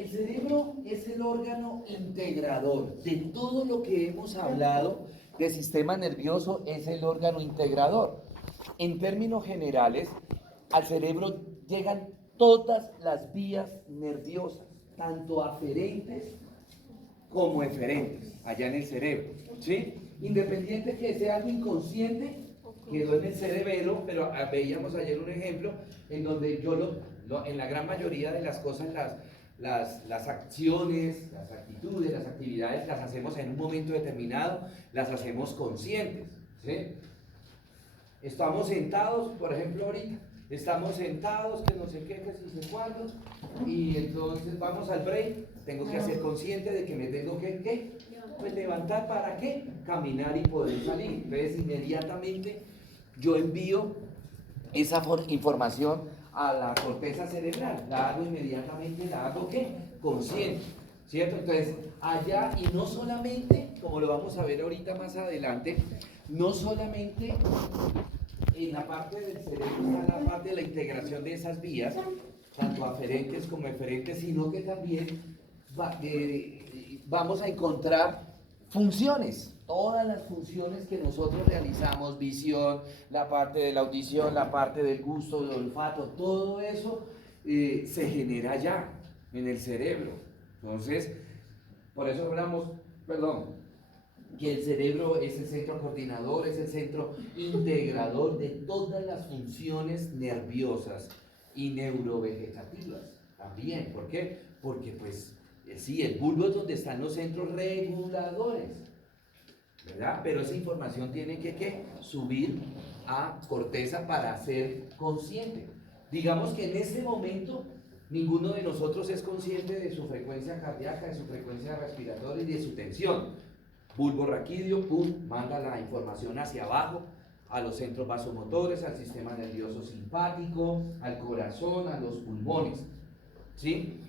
El cerebro es el órgano integrador de todo lo que hemos hablado del sistema nervioso, es el órgano integrador. En términos generales, al cerebro llegan todas las vías nerviosas, tanto aferentes como eferentes, allá en el cerebro, ¿sí? Independiente que sea algo inconsciente, quedó en el cerebelo, pero veíamos ayer un ejemplo en donde en la gran mayoría de las cosas, las acciones, las actitudes, las actividades las hacemos en un momento determinado, las hacemos conscientes, ¿sí? Estamos sentados, por ejemplo ahorita, estamos sentados, que no sé qué, que si sé cuándo, y entonces vamos al break, tengo que ser consciente de que me tengo que, ¿qué? Pues levantar, ¿para qué? Caminar y poder salir. Entonces inmediatamente yo envío esa información a la corteza cerebral, la hago inmediatamente, la hago ¿qué? Consciente, ¿cierto? Entonces allá, y no solamente, como lo vamos a ver ahorita más adelante, no solamente en la parte del cerebro está la parte de la integración de esas vías, tanto aferentes como eferentes, sino que también vamos a encontrar funciones, todas las funciones que nosotros realizamos, visión, la parte de la audición, la parte del gusto, del olfato, todo eso se genera ya en el cerebro. Entonces, por eso hablamos, perdón, que el cerebro es el centro coordinador, es el centro integrador de todas las funciones nerviosas y neurovegetativas también. ¿Por qué? Porque pues sí, el bulbo es donde están los centros reguladores, ¿verdad? Pero esa información tiene que subir a corteza para ser consciente. Digamos que en este momento ninguno de nosotros es consciente de su frecuencia cardíaca, de su frecuencia respiratoria y de su tensión. Bulbo raquídeo, pum, manda la información hacia abajo a los centros vasomotores, al sistema nervioso simpático, al corazón, a los pulmones, ¿sí?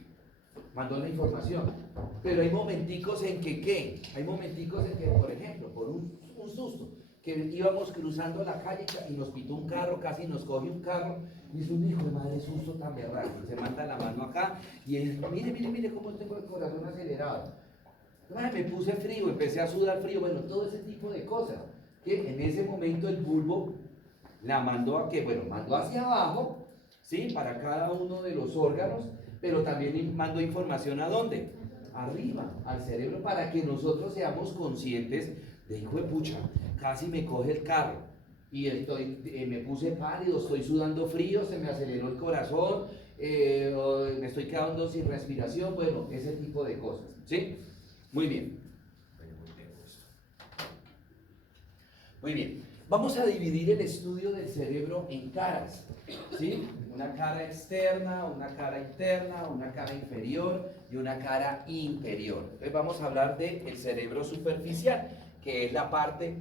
Mandó la información. Pero hay momenticos en que, ¿qué? Hay momenticos en que, por ejemplo, por un susto, que íbamos cruzando la calle y nos pitó un carro, casi nos coge un carro, y es un hijo de madre susto tan berraco. Se manda la mano acá y él, mire cómo tengo el corazón acelerado. Ay, me puse frío, empecé a sudar frío, bueno, todo ese tipo de cosas. Que en ese momento el bulbo la mandó a que, bueno, mandó hacia abajo, ¿sí? Para cada uno de los órganos, pero también mandó información ¿a dónde? Arriba, al cerebro, para que nosotros seamos conscientes de, hijo de pucha, casi me coge el carro y me puse pálido, estoy sudando frío, se me aceleró el corazón, me estoy quedando sin respiración, bueno, ese tipo de cosas, ¿sí? Muy bien. Muy bien. Vamos a dividir el estudio del cerebro en caras, ¿sí? Una cara externa, una cara interna, una cara inferior y una cara interior. Entonces vamos a hablar del cerebro superficial, que es la parte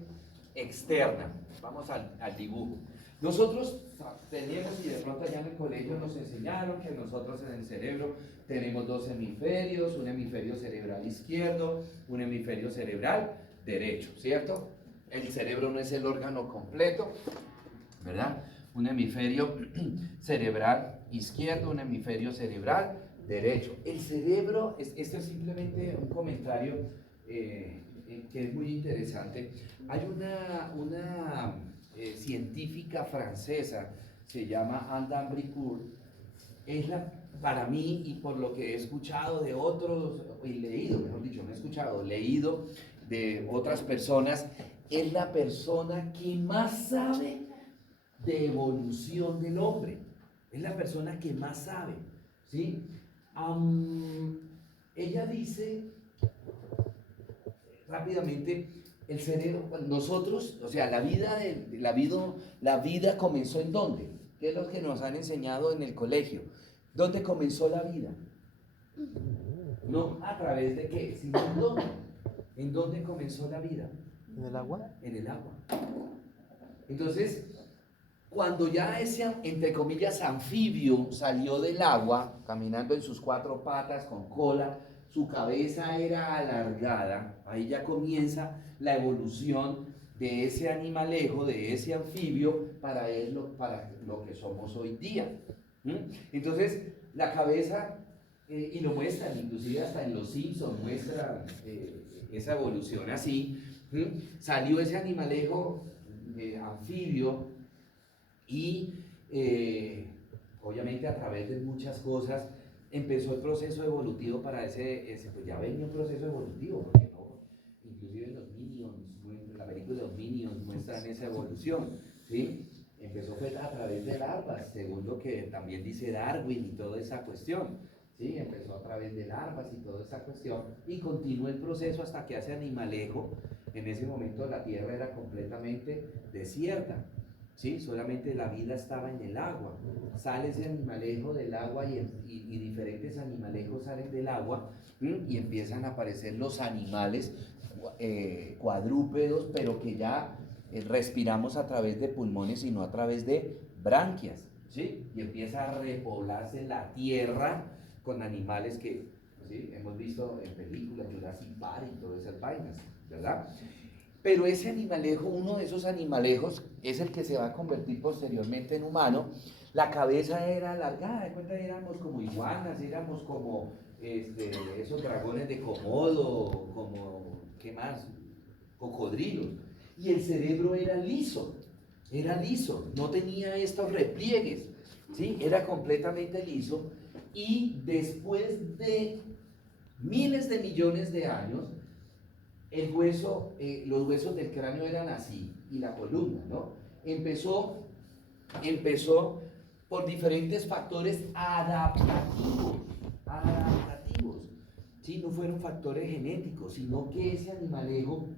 externa. Vamos al dibujo. Nosotros teníamos, y de pronto allá en el colegio nos enseñaron que nosotros en el cerebro tenemos dos hemisferios, un hemisferio cerebral izquierdo, un hemisferio cerebral derecho, ¿cierto? El cerebro no es el órgano completo, ¿verdad? Un hemisferio cerebral izquierdo, un hemisferio cerebral derecho. El cerebro, esto es simplemente un comentario que es muy interesante. Hay una científica francesa, se llama Anne Bricourt, es para mí y por lo que he escuchado de otros, y leído, mejor dicho, no he escuchado, leído de otras personas, es la persona que más sabe de evolución del hombre. Es la persona que más sabe, ¿sí? Ella dice rápidamente, el cerebro, nosotros, o sea, la vida comenzó ¿en dónde? ¿Qué es lo que nos han enseñado en el colegio? ¿Dónde comenzó la vida? No a través de qué, sino en dónde. ¿En dónde comenzó la vida? ¿En el agua? En el agua. Entonces, cuando ya ese, entre comillas, anfibio salió del agua, caminando en sus cuatro patas, con cola, su cabeza era alargada, ahí ya comienza la evolución de ese animalejo, de ese anfibio, para lo que somos hoy día. Entonces, la cabeza y lo muestran, inclusive hasta en Los Simpsons muestran esa evolución así. Salió ese animalejo anfibio y obviamente a través de muchas cosas empezó el proceso evolutivo para pues ya venía un proceso evolutivo, porque no, inclusive en los Minions, en la película de los Minions muestran esa evolución, ¿sí? Empezó fue a través de larvas, según lo que también dice Darwin y toda esa cuestión, ¿sí? Empezó a través de larvas y toda esa cuestión, y continuó el proceso hasta que hace animalejo. En ese momento la tierra era completamente desierta, ¿sí? Solamente la vida estaba en el agua. Sale ese animalejo del agua y diferentes animalejos salen del agua, y empiezan a aparecer los animales cuadrúpedos, pero que ya respiramos a través de pulmones y no a través de branquias, ¿sí? Y empieza a repoblarse la tierra con animales que, ¿sí?, hemos visto en películas, Jurassic Park y todas esas vainas, ¿verdad? Pero ese animalejo, uno de esos animalejos, es el que se va a convertir posteriormente en humano. La cabeza era alargada, de cuenta éramos como iguanas, éramos como esos dragones de Komodo, como, ¿qué más? Cocodrilos. Y el cerebro era liso, no tenía estos repliegues, ¿sí? Era completamente liso. Y después de miles de millones de años, el hueso, los huesos del cráneo eran así, y la columna, ¿no? Empezó por diferentes factores adaptativos, ¿sí? No fueron factores genéticos, sino que ese animalejo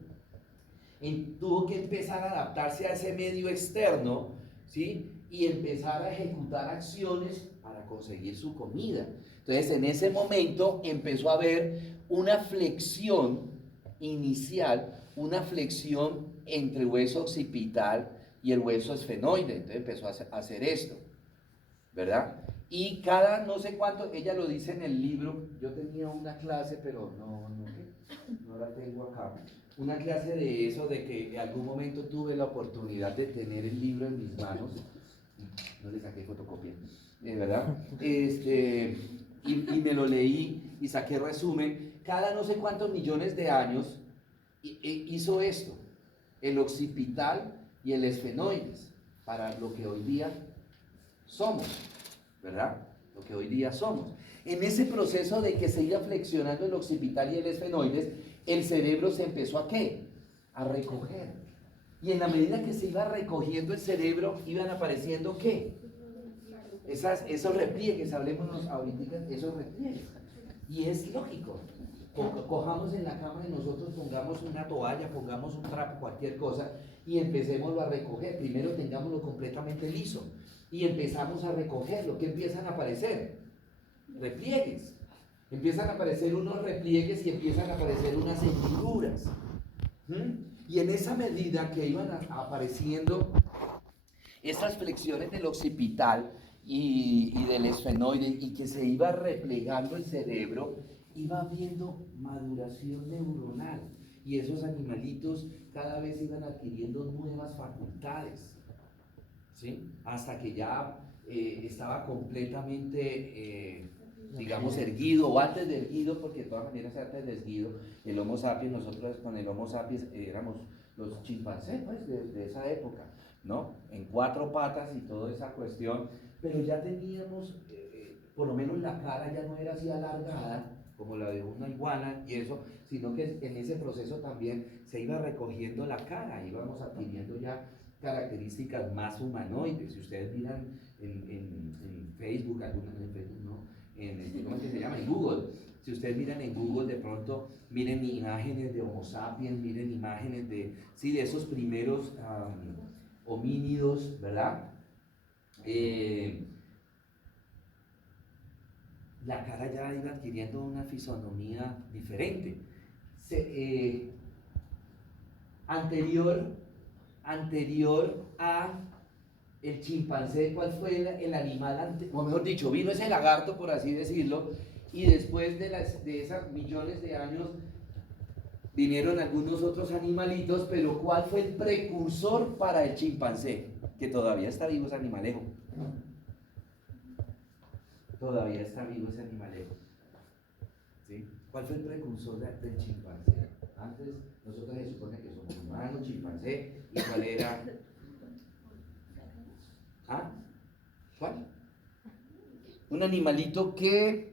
tuvo que empezar a adaptarse a ese medio externo, ¿sí? Y empezar a ejecutar acciones para conseguir su comida. Entonces, en ese momento empezó a haber una flexión inicial, una flexión entre el hueso occipital y el hueso esfenoide. Entonces empezó a hacer esto, ¿verdad? Y cada no sé cuánto, ella lo dice en el libro. Yo tenía una clase, pero no la tengo acá, una clase de eso, de que en algún momento tuve la oportunidad de tener el libro en mis manos, no le saqué fotocopia, ¿verdad? Y me lo leí y saqué resumen. Cada no sé cuántos millones de años hizo esto, el occipital y el esfenoides, para lo que hoy día somos, ¿verdad? Lo que hoy día somos. En ese proceso de que se iba flexionando el occipital y el esfenoides, el cerebro se empezó a ¿qué? A recoger. Y en la medida que se iba recogiendo el cerebro, iban apareciendo ¿qué? Esos repliegues, hablemos ahorita, esos repliegues. Y es lógico. Cojamos en la cama de nosotros, pongamos una toalla, pongamos un trapo, cualquier cosa, y empecémoslo a recoger. Primero tengámoslo completamente liso. Y empezamos a recogerlo. ¿Qué empiezan a aparecer? Repliegues. Empiezan a aparecer unos repliegues y empiezan a aparecer unas hendiduras. Y en esa medida que iban apareciendo estas flexiones del occipital y del esfenoide, y que se iba replegando el cerebro, iba habiendo maduración neuronal, y esos animalitos cada vez iban adquiriendo nuevas facultades, ¿sí? Hasta que ya estaba completamente, digamos, erguido, o antes de erguido, porque de todas maneras antes de erguido, el Homo sapiens, nosotros con el Homo sapiens éramos los chimpancés, pues, de esa época, ¿no? En 4 patas y toda esa cuestión, pero ya teníamos, por lo menos la cara ya no era así alargada, como la de una iguana y eso, sino que en ese proceso también se iba recogiendo la cara, íbamos adquiriendo ya características más humanoides. Si ustedes miran en Facebook, en Facebook no, ¿cómo es que se llama? En Google. Si ustedes miran en Google, de pronto miren imágenes de Homo sapiens, miren imágenes de, sí, de esos primeros homínidos, ¿verdad? La cara ya iba adquiriendo una fisonomía diferente. Anterior a el chimpancé, ¿cuál fue el animal o mejor dicho, vino ese lagarto, por así decirlo, y después de esos millones de años vinieron algunos otros animalitos, pero ¿cuál fue el precursor para el chimpancé? Que todavía está vivo ese animalejo. Todavía está vivo ese animalejo. ¿Cuál fue el precursor del chimpancé? Antes, nosotros se supone que somos humanos, chimpancé, ¿y cuál era? ¿Ah? ¿Cuál? Un animalito que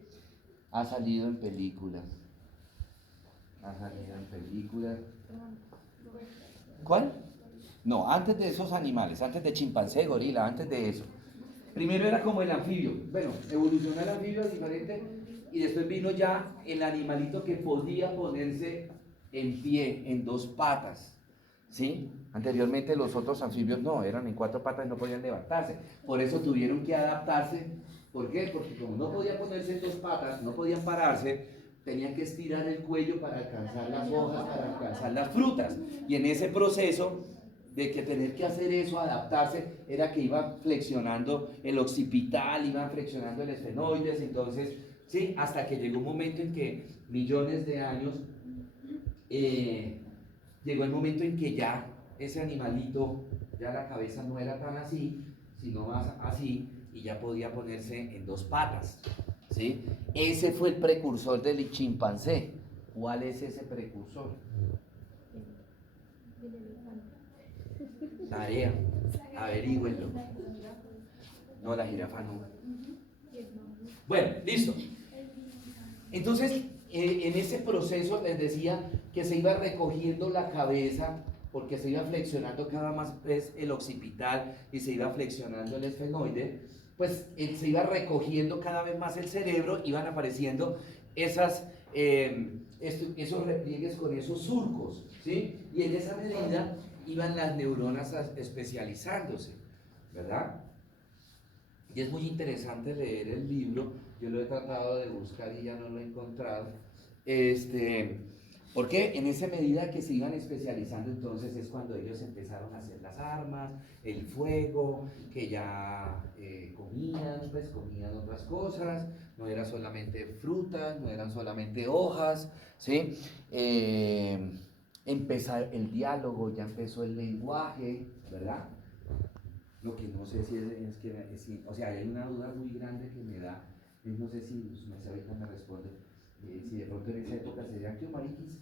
ha salido en películas. Ha salido en películas. ¿Cuál? No, antes de esos animales, antes de chimpancé, gorila, antes de eso. Primero era como el anfibio. Bueno, evolucionó el anfibio diferente y después vino ya el animalito que podía ponerse en pie, en dos patas. ¿Sí? Anteriormente los otros anfibios no, eran en cuatro patas y no podían levantarse. Por eso tuvieron que adaptarse. ¿Por qué? Porque como no podían ponerse en dos patas, no podían pararse, tenían que estirar el cuello para alcanzar las hojas, para alcanzar las frutas. Y en ese proceso de que tener que hacer eso, adaptarse, era que iba flexionando el occipital, iban flexionando el esfenoides, entonces, sí, hasta que llegó un momento en que millones de años, llegó el momento en que ya ese animalito, ya la cabeza no era tan así, sino más así, y ya podía ponerse en dos patas, ¿sí? Ese fue el precursor del chimpancé. ¿Cuál es ese precursor? Tarea, averígüenlo. No, la jirafa no. Bueno, listo. Entonces, en ese proceso les decía que se iba recogiendo la cabeza porque se iba flexionando cada más vez el occipital y se iba flexionando el esfenoide, pues se iba recogiendo cada vez más el cerebro, iban apareciendo esos repliegues con esos surcos, ¿sí? Y en esa medida iban las neuronas especializándose, ¿verdad? Y es muy interesante leer el libro, yo lo he tratado de buscar y ya no lo he encontrado, porque en esa medida que se iban especializando entonces es cuando ellos empezaron a hacer las armas, el fuego, que ya comían, pues comían otras cosas, no era solamente frutas, no eran solamente hojas, ¿sí? Empezar el diálogo, ya empezó el lenguaje, ¿verdad? Lo que no sé si es que, o sea, hay una duda muy grande que me da, no sé si me sabe cómo me responde, si de pronto en esa época serían que mariquis,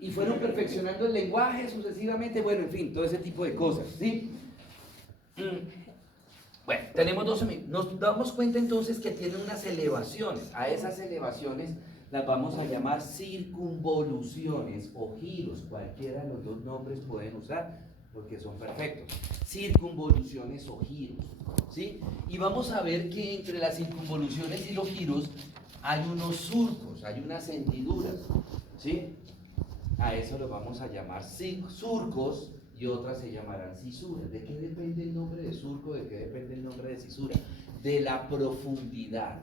y fueron perfeccionando el lenguaje sucesivamente, bueno, en fin, todo ese tipo de cosas, ¿sí? Bueno, tenemos nos damos cuenta entonces que tiene unas elevaciones, a esas elevaciones las vamos a llamar circunvoluciones o giros, cualquiera de los dos nombres pueden usar porque son perfectos, circunvoluciones o giros, ¿sí? Y vamos a ver que entre las circunvoluciones y los giros hay unos surcos, hay unas hendiduras, ¿sí? A eso lo vamos a llamar surcos y otras se llamarán cisuras. ¿De qué depende el nombre de surco? ¿De qué depende el nombre de cisura? De la profundidad,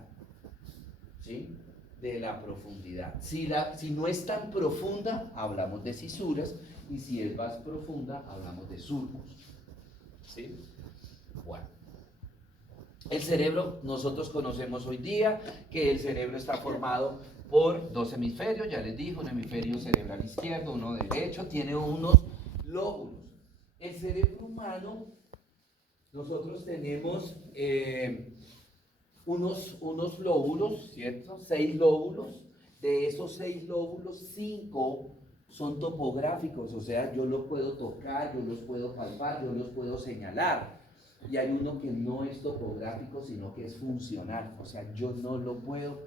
¿sí? De la profundidad. Si no es tan profunda, hablamos de cisuras, y si es más profunda, hablamos de surcos, ¿sí? Bueno. El cerebro, nosotros conocemos hoy día que el cerebro está formado por dos hemisferios, ya les dije, un hemisferio cerebral izquierdo, uno derecho, tiene unos lóbulos. El cerebro humano, nosotros tenemos unos lóbulos, ¿cierto? 6 lóbulos. De esos 6 lóbulos, 5 son topográficos, o sea, yo los puedo tocar, yo los puedo palpar, yo los puedo señalar. Y hay uno que no es topográfico, sino que es funcional, o sea, yo no lo puedo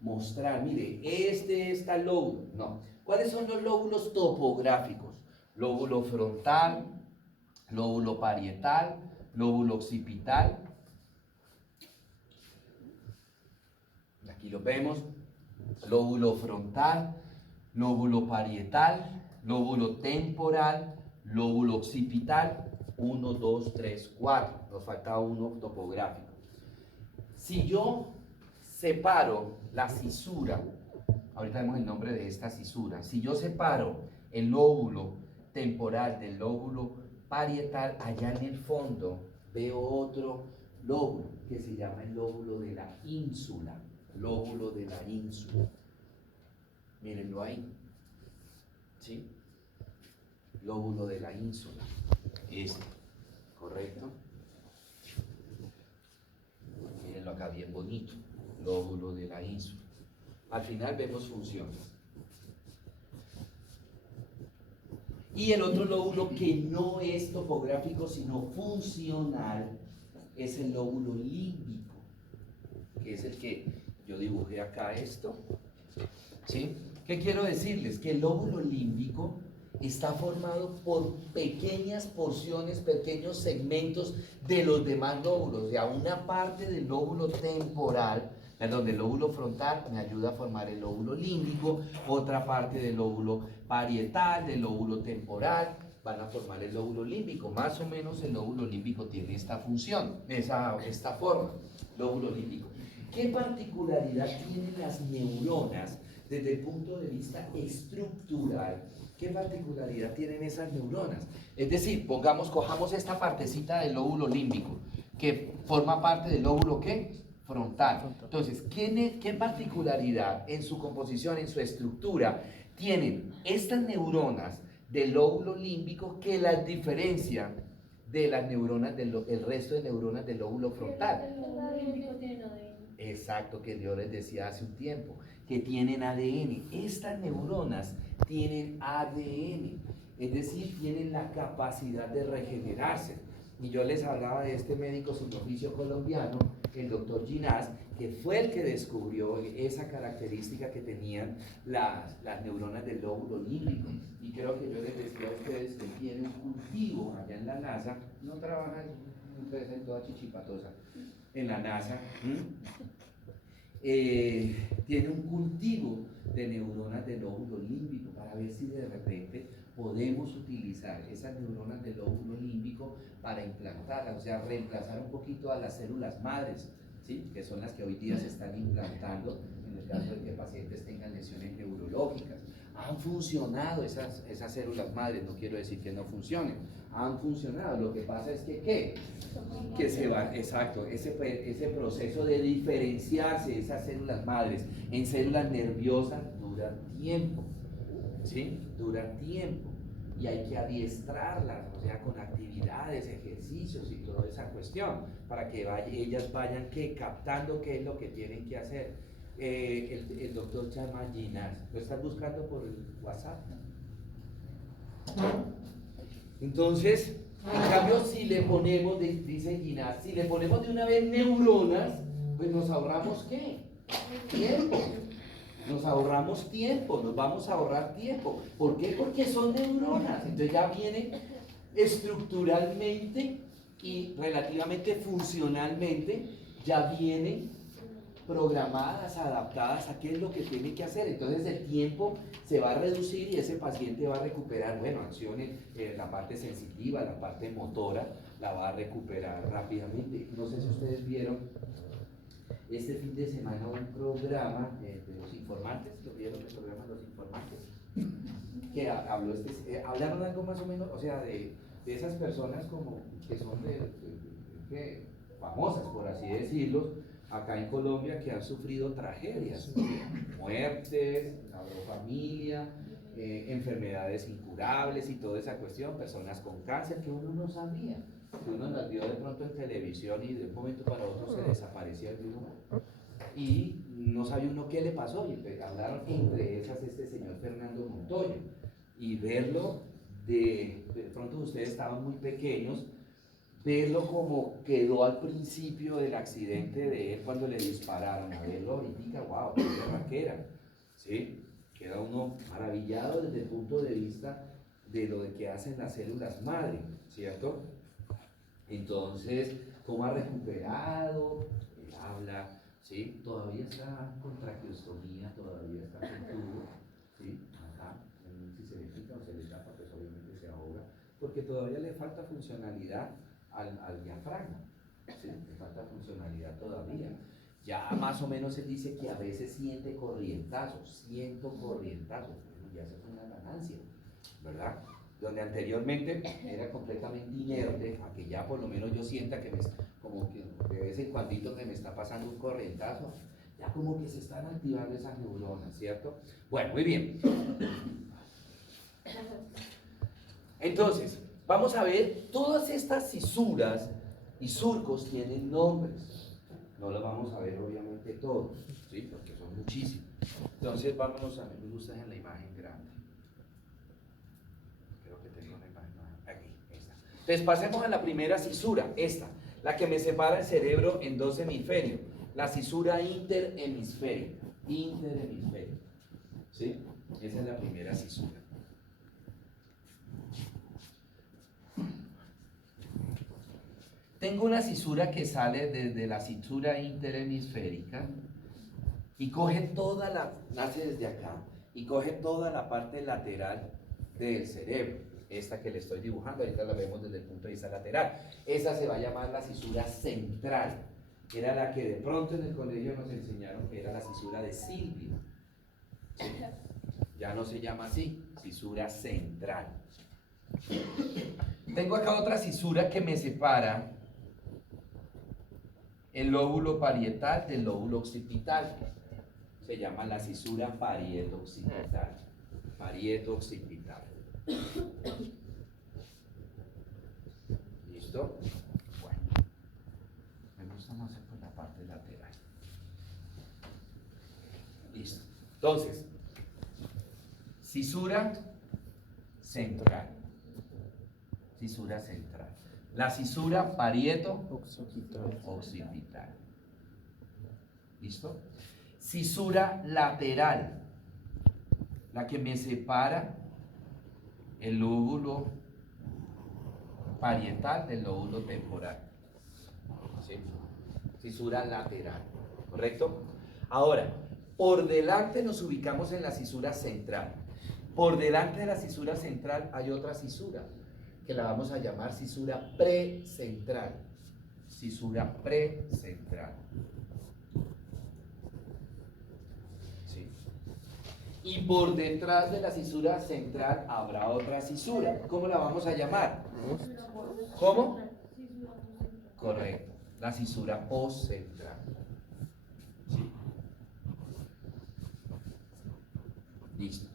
mostrar. Mire, este es tal lóbulo. No. ¿Cuáles son los lóbulos topográficos? Lóbulo frontal, lóbulo parietal, lóbulo occipital. Aquí lo vemos, lóbulo frontal, lóbulo parietal, lóbulo temporal, lóbulo occipital, 1, 2, 3, 4, nos falta uno topográfico. Si yo separo la cisura, ahorita vemos el nombre de esta cisura, si yo separo el lóbulo temporal del lóbulo parietal, allá en el fondo veo otro lóbulo que se llama el lóbulo de la ínsula. Lóbulo de la ínsula. Mírenlo ahí. ¿Sí? Lóbulo de la ínsula. Este. ¿Correcto? acá bien bonito, lóbulo de la ínsula. Al final vemos funciones. Y el otro lóbulo que no es topográfico sino funcional es el lóbulo límbico, que es el que yo dibujé acá esto. ¿Sí? ¿Qué quiero decirles? Que el lóbulo límbico está formado por pequeñas porciones, pequeños segmentos de los demás lóbulos. O sea, una parte del lóbulo temporal, perdón, del lóbulo frontal me ayuda a formar el lóbulo límbico, otra parte del lóbulo parietal, del lóbulo temporal, van a formar el lóbulo límbico. Más o menos el lóbulo límbico tiene esta función, esta forma, lóbulo límbico. ¿Qué particularidad tienen las neuronas desde el punto de vista estructural? ¿Qué particularidad tienen esas neuronas? Es decir, cojamos esta partecita del lóbulo límbico, que forma parte del lóbulo, ¿qué? Frontal. Entonces, ¿qué particularidad en su composición, en su estructura, tienen estas neuronas del lóbulo límbico que las diferencia de las neuronas el resto de neuronas del lóbulo frontal? El lóbulo límbico tiene ADN. Exacto, que yo les decía hace un tiempo, que tienen ADN. Estas neuronas tienen ADN, es decir, tienen la capacidad de regenerarse. Y yo les hablaba de este médico sin oficio colombiano, el doctor Ginás, que fue el que descubrió esa característica que tenían las neuronas del lóbulo límbico. Y creo que yo les decía a ustedes que tiene un cultivo allá en la NASA, no trabajan ustedes en toda chichipatosa, en la NASA, tiene un cultivo de neuronas del lóbulo límbico para ver si de repente podemos utilizar esas neuronas del lóbulo límbico para implantarlas, o sea, reemplazar un poquito a las células madres, ¿sí? Que son las que hoy día se están implantando en el caso de que pacientes tengan lesiones neurológicas. Han funcionado esas células madres, no quiero decir que no funcionen, han funcionado. Lo que pasa es que, ¿qué? Que se va, exacto, ese proceso de diferenciarse esas células madres en células nerviosas dura tiempo, ¿sí? Dura tiempo. Y hay que adiestrarlas, o sea, con actividades, ejercicios y toda esa cuestión, para que ellas vayan captando qué es lo que tienen que hacer. El doctor Chama Ginás, ¿lo estás buscando por el WhatsApp? Entonces, en cambio, si le ponemos, dice Ginás, si le ponemos de una vez neuronas, pues nos ahorramos ¿qué? Tiempo. Nos ahorramos tiempo, nos vamos a ahorrar tiempo. ¿Por qué? Porque son neuronas. Entonces ya vienen estructuralmente y relativamente funcionalmente, ya vienen programadas, adaptadas a qué es lo que tiene que hacer. Entonces el tiempo se va a reducir y ese paciente va a recuperar, bueno, acciones, la parte sensitiva, la parte motora, la va a recuperar rápidamente. No sé si ustedes vieron este fin de semana un programa de los informantes, ¿lo vieron el programa de los informantes? Que hablaron algo más o menos, o sea, de esas personas como que son famosas, por así decirlo, acá en Colombia, que han sufrido tragedias, muertes, familia, enfermedades incurables y toda esa cuestión, personas con cáncer que uno no sabía, que uno las vio de pronto en televisión y de un momento para otro se desaparecieron de un lugar. Y no sabía uno qué le pasó, y hablaron entre esas este señor Fernando Montoya, y verlo, de pronto ustedes estaban muy pequeños, verlo como quedó al principio del accidente de él cuando le dispararon, a verlo ahorita, wow, qué berraquera, ¿sí? Queda uno maravillado desde el punto de vista de lo que hacen las células madre, ¿cierto? Entonces, cómo ha recuperado, él habla, ¿sí? Todavía está con traqueostomía, todavía está con tubo, ¿sí? Acá, si se le quita o se le tapa, pues obviamente se ahoga, porque todavía le falta funcionalidad al diafragma, ¿sí? Le falta funcionalidad todavía. Ya más o menos él dice que a veces siente corrientazos, siento corrientazos, bueno, ya se fue una ganancia, ¿verdad? Donde anteriormente era completamente inerte, a que ya por lo menos yo sienta que como que de vez en cuando que me está pasando un corrientazo, ya como que se están activando esas neuronas, ¿cierto? Bueno, muy bien. Entonces, vamos a ver, todas estas cisuras y surcos tienen nombres. No lo vamos a ver obviamente todos, ¿sí? Porque son muchísimos. Entonces vámonos a, me gusta en la imagen grande. Creo que tengo una imagen aquí, esta. Entonces pasemos a la primera cisura, esta, la que me separa el cerebro en dos hemisferios, la cisura interhemisférica, interhemisférica, ¿sí? Esa es la primera cisura. Tengo una cisura que sale desde la cisura interhemisférica y coge toda la, nace desde acá, y coge toda la parte lateral del cerebro. Esta que le estoy dibujando, ahorita la vemos desde el punto de vista lateral. Esa se va a llamar la cisura central. Era la que de pronto en el colegio nos enseñaron que era la cisura de Silvio. ¿Sí? Ya no se llama así, cisura central. Tengo acá otra cisura que me separa el lóbulo parietal del lóbulo occipital. Se llama la cisura parieto-occipital. Parieto-occipital. ¿Listo? Bueno, me gusta más por la parte lateral. Listo. Entonces, cisura central. Cisura central. La cisura parieto-occipital. ¿Listo? Cisura lateral, la que me separa el lóbulo parietal del lóbulo temporal. ¿Sí? Cisura lateral, ¿correcto? Ahora, por delante nos ubicamos en la cisura central. Por delante de la cisura central hay otra cisura, que la vamos a llamar cisura precentral. Cisura precentral. ¿Sí? Y por detrás de la cisura central habrá otra cisura. ¿Cómo la vamos a llamar? ¿Cómo? Correcto. La cisura postcentral. ¿Sí? Listo.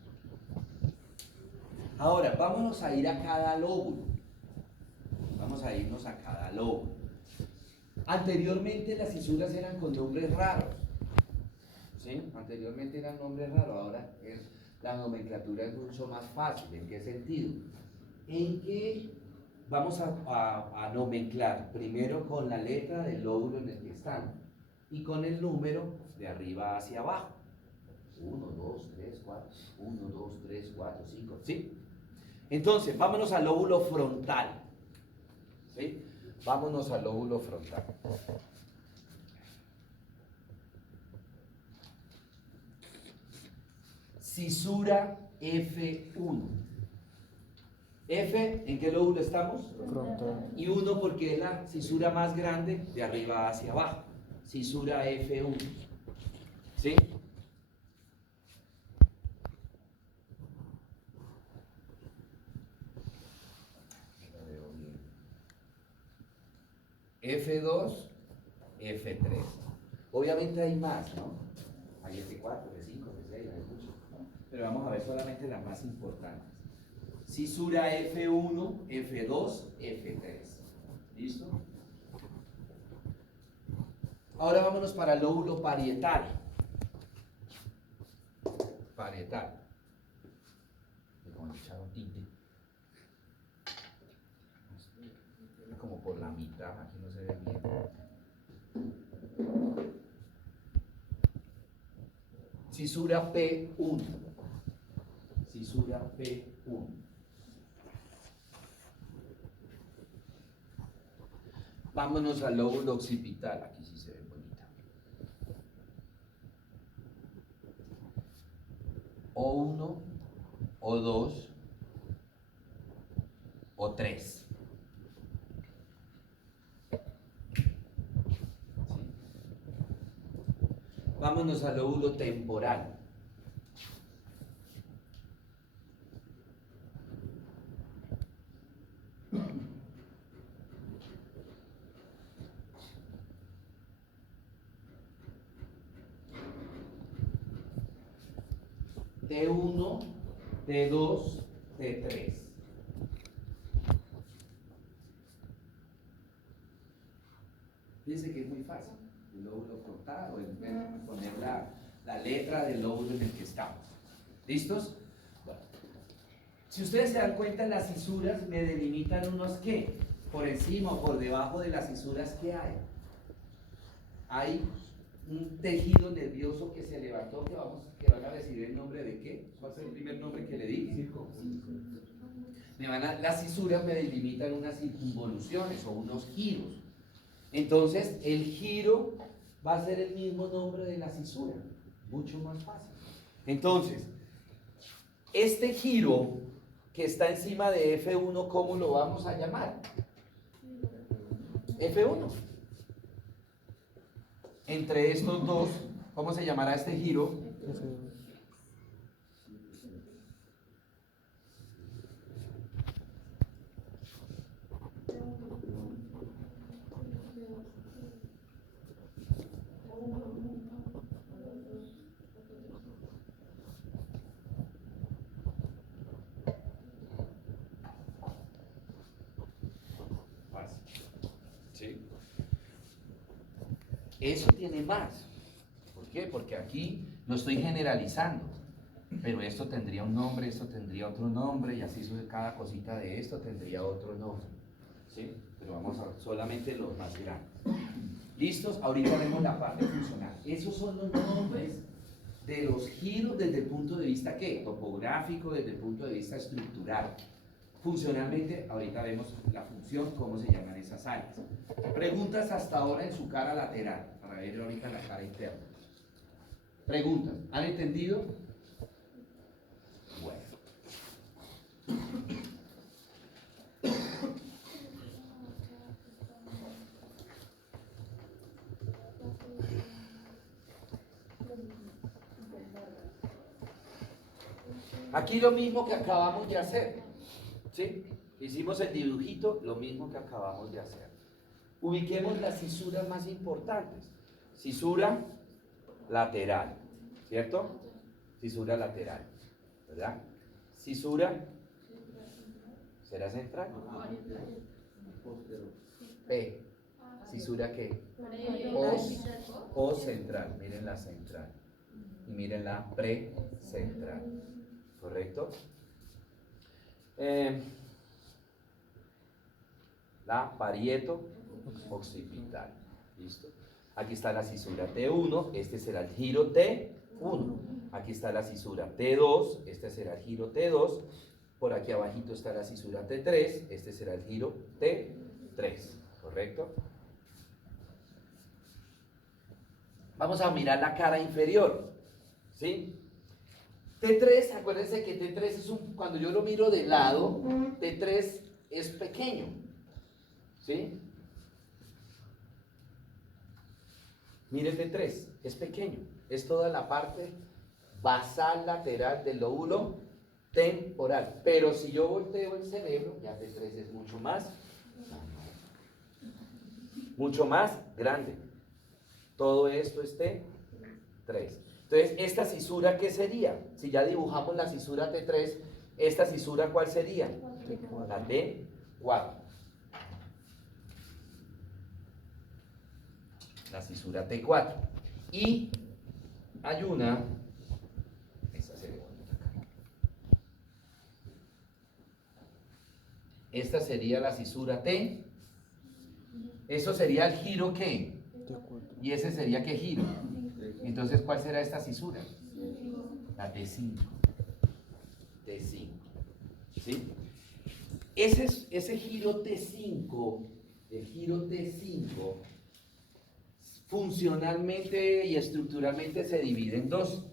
Ahora, vámonos a ir a cada lóbulo. Vamos a irnos a cada lóbulo. Anteriormente las cisuras eran con nombres raros. ¿Sí? Anteriormente eran nombres raros, ahora la nomenclatura es mucho más fácil. ¿En qué sentido? En que vamos a nomenclar primero con la letra del lóbulo en el que están y con el número de arriba hacia abajo. 1, 2, 3, 4, 1, 2, 3, 4, 5, ¿sí? Entonces, vámonos al lóbulo frontal. ¿Sí? Vámonos al lóbulo frontal. Cisura F1. F, ¿en qué lóbulo estamos? Frontal. Y 1 porque es la cisura más grande de arriba hacia abajo. Cisura F1. ¿Sí? F2, F3. Obviamente hay más, ¿no? Hay F4, F5, F6, hay muchos, ¿no? Pero vamos a ver solamente las más importantes. Cisura F1, F2, F3. ¿Listo? Ahora vámonos para el lóbulo parietal. Parietal. Como echaron tinte. Como por la mitad, aquí no se ve bien. Cisura P1. Cisura P1. Vámonos al lóbulo occipital, aquí sí se ve bonita. O1, O2, O3. ¿Sí? Vámonos al lóbulo temporal. T1, T2, T3. Fíjense que es muy fácil. el lóbulo frontal, o poner la letra del lóbulo en el que estamos. ¿Listos? Bueno. Si ustedes se dan cuenta, las cisuras me delimitan unos qué, por encima o por debajo de las cisuras que hay. Hay un tejido nervioso que se levantó, que van a recibir el nombre de qué. ¿Cuál fue el primer nombre que le di? Las cisuras me delimitan unas circunvoluciones o unos giros. Entonces, el giro va a ser el mismo nombre de la cisura, mucho más fácil. Entonces, este giro que está encima de F1, ¿cómo lo vamos a llamar? F1. Entre estos dos, ¿cómo se llamará este giro? ¿Sí? Eso tiene más. ¿Por qué? Porque aquí lo estoy generalizando. Pero esto tendría un nombre, esto tendría otro nombre, y así cada cosita de esto tendría otro nombre. ¿Sí? Pero vamos a solamente los más grandes. ¿Listos? Ahorita vemos la parte funcional. Esos son los nombres de los giros desde el punto de vista ¿qué? Topográfico, desde el punto de vista estructural. Funcionalmente, ahorita vemos la función, cómo se llaman esas áreas. Preguntas hasta ahora en su cara lateral, para ver ahorita la cara interna. Preguntas, ¿han entendido? Bueno. Aquí lo mismo que acabamos de hacer, ¿sí? Hicimos el dibujito, lo mismo que acabamos de hacer. Ubiquemos las cisuras más importantes. Cisura lateral, ¿cierto? Cisura lateral, ¿verdad? Cisura, ¿será central? P. ¿Cisura qué? O central, miren la central. Y miren la precentral. ¿Correcto? La parieto occipital. ¿Listo? Aquí está la cisura T1, este será el giro T1. Aquí está la cisura T2, este será el giro T2. Por aquí abajito está la cisura T3, este será el giro T3. ¿Correcto? Vamos a mirar la cara inferior. ¿Sí? T3, acuérdense que T3 es cuando yo lo miro de lado, T3 es pequeño. ¿Sí? Mire T3, es pequeño. Es toda la parte basal lateral del lóbulo temporal. Pero si yo volteo el cerebro, ya T3 es mucho más grande. Todo esto es T3. Entonces, ¿esta cisura qué sería? Si ya dibujamos la cisura T3, ¿esta cisura cuál sería? La T4. La cisura T4. Y hay una, esta sería, esta sería la cisura T. Eso sería el giro ¿qué? Y ese sería ¿qué giro? Entonces, ¿cuál será esta cisura? La T5. T5. ¿Sí? Ese giro T5, el giro T5, funcionalmente y estructuralmente se divide en dos.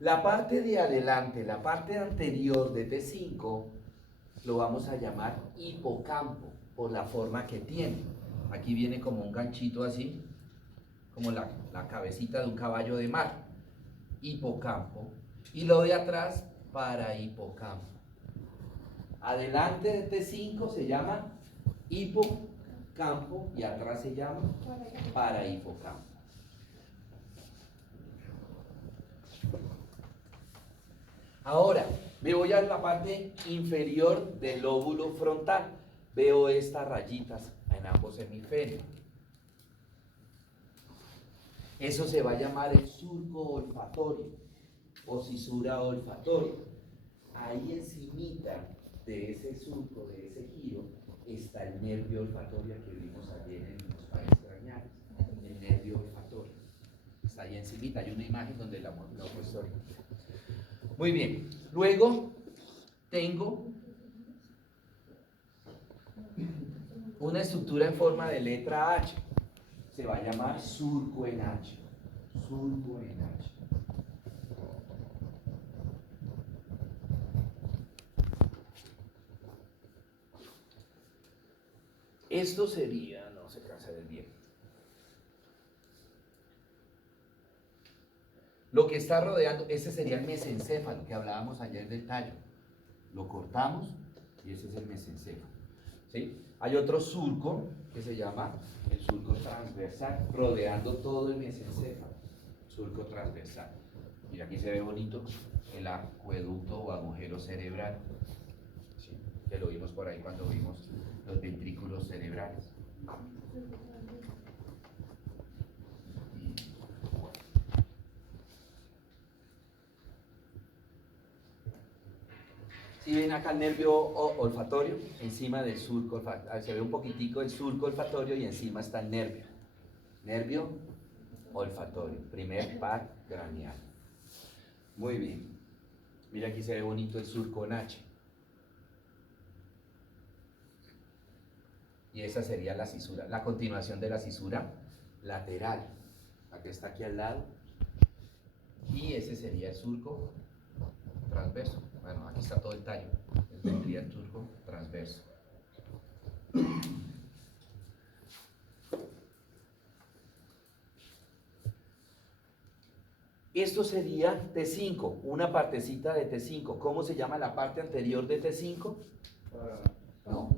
La parte de adelante, la parte anterior de T5, lo vamos a llamar hipocampo, por la forma que tiene. Aquí viene como un ganchito así, como la cabecita de un caballo de mar. Hipocampo. Y lo de atrás, parahipocampo. Adelante de T5 se llama hipocampo y atrás se llama parahipocampo. Ahora, me voy a la parte inferior del lóbulo frontal. Veo estas rayitas en ambos hemisferios. Eso se va a llamar el surco olfatorio o cisura olfatoria. Ahí encimita de ese surco, de ese giro, está el nervio olfatorio que vimos ayer en los países craneales, el nervio olfatorio. Está ahí encimita, hay una imagen donde la muestro. Muy bien, luego tengo una estructura en forma de letra H. Se va a llamar surco en H. Surco en H. Esto sería, no se cansa del bien. Lo que está rodeando, ese sería el mesencéfalo que hablábamos ayer del tallo. Lo cortamos y ese es el mesencéfalo. ¿Sí? Hay otro surco que se llama el surco transversal, rodeando todo el mesencéfalo. Surco transversal. Mira, aquí se ve bonito el acueducto o agujero cerebral. ¿Sí? Que lo vimos por ahí cuando vimos los ventrículos cerebrales. Si ven acá el nervio olfatorio, encima del surco olfatorio, se ve un poquitico el surco olfatorio y encima está el nervio olfatorio, primer par craneal. Muy bien, mira aquí se ve bonito el surco en H. Y esa sería la cisura, la continuación de la cisura lateral, la que está aquí al lado. Y ese sería el surco transverso. Bueno, aquí está todo el tallo. Este sería el surco transverso. Esto sería T5, una partecita de T5. ¿Cómo se llama la parte anterior de T5? No,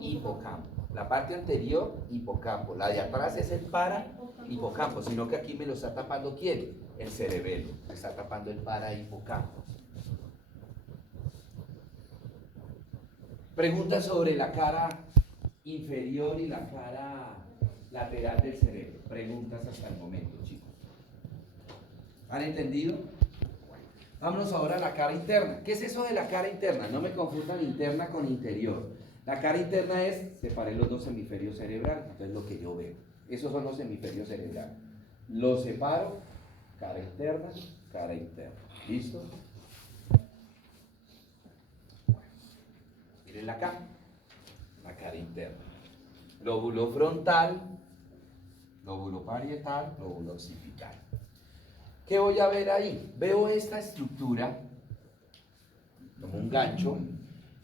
hipocampo. La parte anterior, hipocampo. La de atrás es el para-hipocampo, sino que aquí me lo está tapando ¿quién? El cerebelo. Me está tapando el para-hipocampo. Preguntas sobre la cara inferior y la cara lateral del cerebro. Preguntas hasta el momento, chicos. ¿Han entendido? Bueno, vámonos ahora a la cara interna. ¿Qué es eso de la cara interna? No me confundan interna con interior. La cara interna es, separé los dos hemisferios cerebrales, entonces lo que yo veo. Esos son los hemisferios cerebrales. Los separo, cara interna, cara interna. ¿Listo? Bueno, mírenla acá, la cara interna. Lóbulo frontal, lóbulo parietal, lóbulo occipital. ¿Qué voy a ver ahí? Veo esta estructura como un gancho